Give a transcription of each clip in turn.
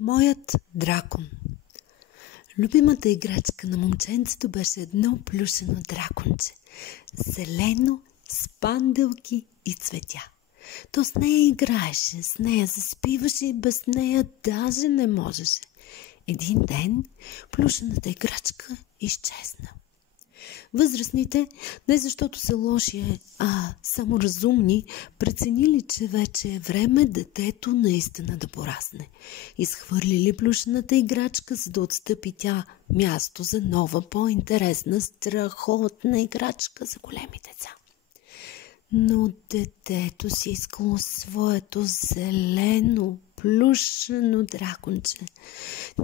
Моят дракон. Любимата играчка на момченцето беше едно плюшено драконче. Зелено, с панделки и цветя. То с нея играеше, с нея заспиваше и без нея даже не можеше. Един ден плюшената играчка изчезна. Възрастните, не защото са лоши, а само разумни, преценили, че вече е време детето наистина да порасне. Изхвърлили плюшената играчка, за да отстъпи тя място за нова, по-интересна, страхотна играчка за големи деца. Но детето си искало своето зелено, плюшено драконче.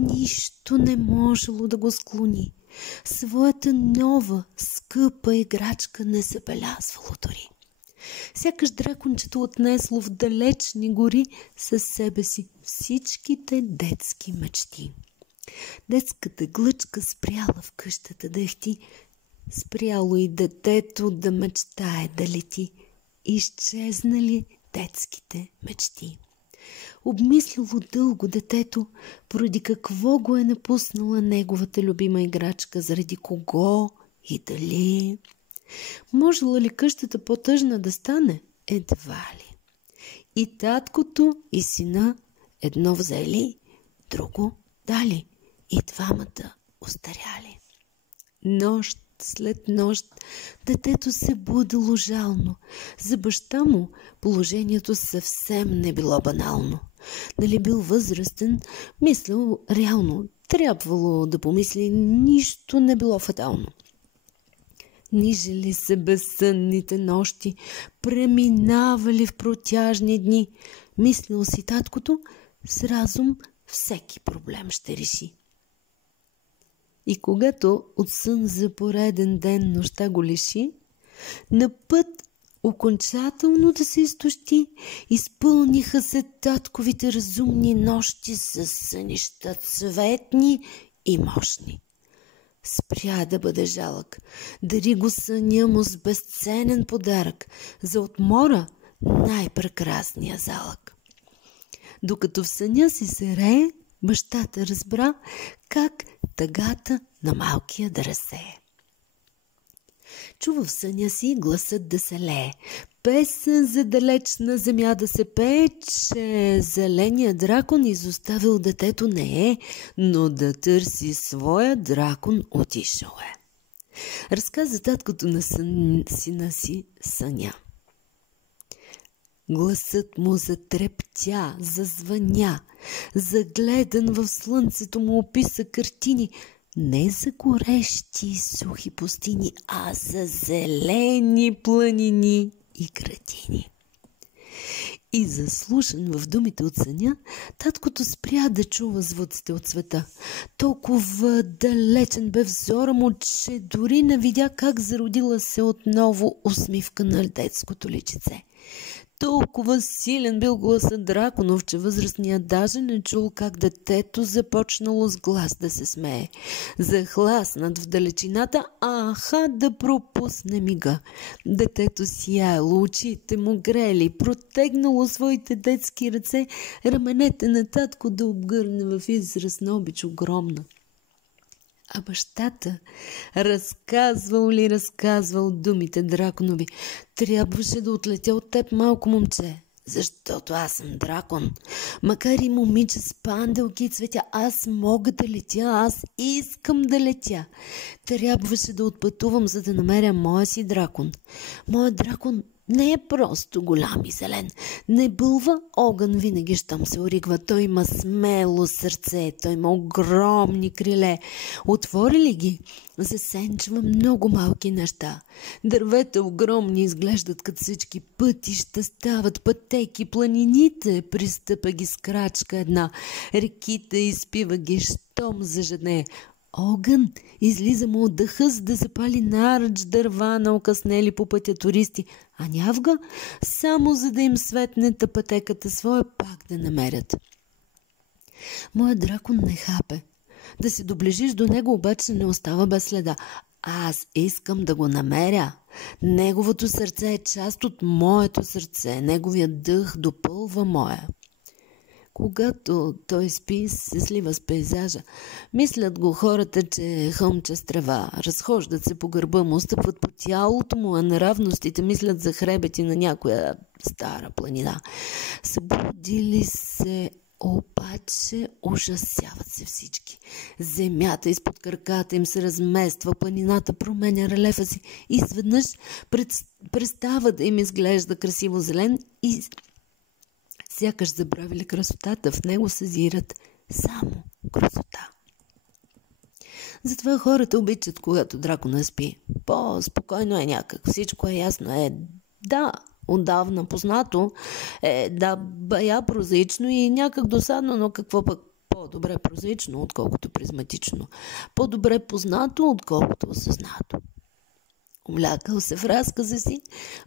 Нищо не можело да го склони. Своята нова, скъпа играчка не забелязвало дори. Сякаш дракончето отнесло в далечни гори със себе си всичките детски мечти. Детската глъчка спряла в къщата да ехти, спряло и детето да мечтае да лети. Изчезнали детските мечти. Обмислило дълго детето, поради какво го е напуснала неговата любима играчка, заради кого и дали. Можела ли къщата по-тъжна да стане? Едва ли. И таткото, и сина едно взели, друго дали, и двамата остаряли. Нощ след нощ детето се будило жално. За баща му положението съвсем не било банално. Нали бил възрастен, мислил реално, трябвало да помисли, нищо не било фатално. Нижели се безсънните нощи, преминавали в протяжни дни. Мислил си таткото, с разум всеки проблем ще реши. И когато от сън за пореден ден нощта го лиши, на път окончателно да се изтощи, изпълниха се татковите разумни нощи с сънища цветни и мощни. Спря да бъде жалък, дари го съня му с безценен подарък, за отмора най-прекрасния залък. Докато в съня си се рее, бащата разбра как тъгата на малкия да разсее. Чува в съня си гласът да се лее, песен за далечна земя да се пее, че зеления дракон изоставил детето не е, но да търси своя дракон отишъл е. Разказа таткото на сина си съня. Гласът му затрептя, зазвъня, загледан в слънцето му описа картини, не за горещи и сухи пустини, а за зелени планини и градини. И заслушан в думите от съня, таткото спря да чува звуците от света. Толкова далечен бе взора му, че дори не видя как зародила се отново усмивка на детското личице. Толкова силен бил гласът драконов, че възрастният даже не чул как детето започнало с глас да се смее. Захласнат в далечината, аха да пропусне мига. Детето сияело, очите му грели, протегнало своите детски ръце, раменете на татко да обгърне в израз на обич огромна. А бащата разказвал думите драконови. Трябваше да отлетя от теб, малко момче, защото аз съм дракон. Макар и момиче с панделки и цветя, аз мога да летя, аз искам да летя. Трябваше да отпътувам, за да намеря моя си дракон. Моят дракон не е просто голям и зелен. Не бълва огън винаги, щом се оригва. Той има смело сърце, той има огромни криле. Отвори ли ги, засенчва много малки неща. Дървета огромни изглеждат като всички пътища, стават пътеки, планините пристъпа ги с крачка една, реките изпива ги, щом зажадне. Огън излиза му от дъха, за да запали наръч дърва на окъснели по пътя туристи, а нявга само за да им светне пътеката своя пак да намерят. Моят дракон не хапе. Да се доближиш до него обаче не остава без следа. Аз искам да го намеря. Неговото сърце е част от моето сърце. Неговият дъх допълва моя. Когато той спи, се слива с пейзажа. Мислят го хората, че е хълмче с трева. Разхождат се по гърба му, стъпват по тялото му, а неравностите мислят за хребети на някоя стара планина. Събудили се, обаче ужасяват се всички. Земята изпод краката им се размества, планината променя релефа си и изведнъж престава да им изглежда красиво зелен и сякаш забравили красотата, в него съзират само красота. Затова хората обичат, когато дракона спи. По-спокойно е някак, всичко е ясно. Да, отдавна познато, бая прозаично и някак досадно, но какво пък по-добре прозаично, отколкото призматично. По-добре познато, отколкото осъзнато. Облякал се в разказа си,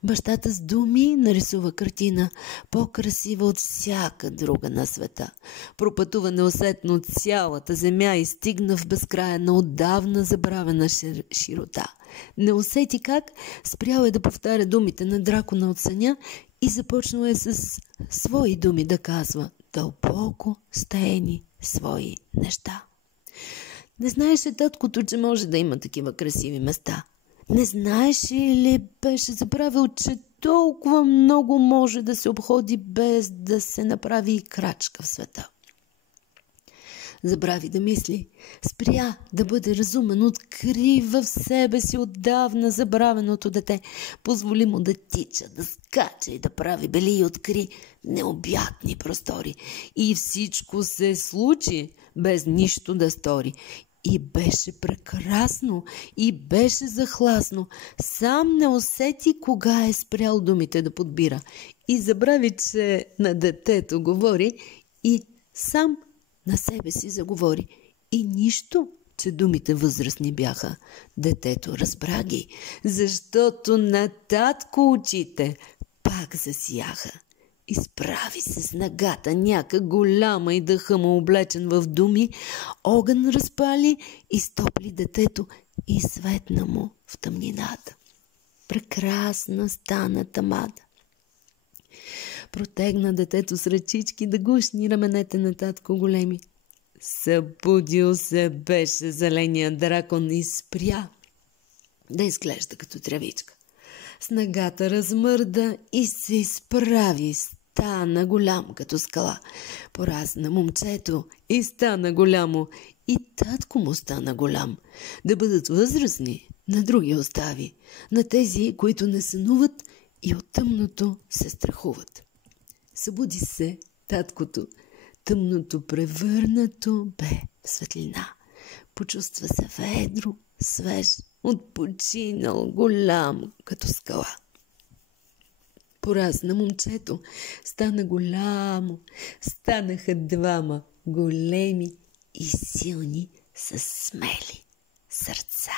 бащата с думи нарисува картина, по-красива от всяка друга на света. Пропътува неусетно цялата земя и стигна в безкрая на отдавна забравена широта. Не усети как, спрял е да повтаря думите на дракона от съня и започнал е с свои думи да казва дълбоко стаени свои неща. Не знаеше таткото, че може да има такива красиви места. Не знаеше или беше забравил, че толкова много може да се обходи без да се направи и крачка в света. Забрави да мисли, спря да бъде разумен, откри в себе си отдавна забравеното дете, позволи му да тича, да скача и да прави бели и откри необятни простори. И всичко се случи без нищо да стори. И беше прекрасно, и беше захласно. Сам не усети кога е спрял думите да подбира. И забрави, че на детето говори и сам на себе си заговори. И нищо, че думите възрастни бяха. Детето разбра ги, защото на татко очите пак засияха. Изправи се с нагата някак голяма и дъха му облечен в думи, огън разпали, изтопли детето и светна му в тъмнината. Прекрасна стана тамада. Протегна детето с ръчички да гушни раменете на татко големи. Събудил се беше зеления дракон и спря да изглежда като тревичка. С нагата размърда и се изправи. Стана голям като скала. Поразна момчето и стана голямо. И татко му стана голям. Да бъдат възрастни, на други остави. На тези, които не сънуват и от тъмното се страхуват. Събуди се таткото. Тъмното превърнато бе в светлина. Почувства се ведро, свеж, отпочинал, голям като скала. Поразна момчето, стана голямо, станаха двама големи и силни със смели сърца.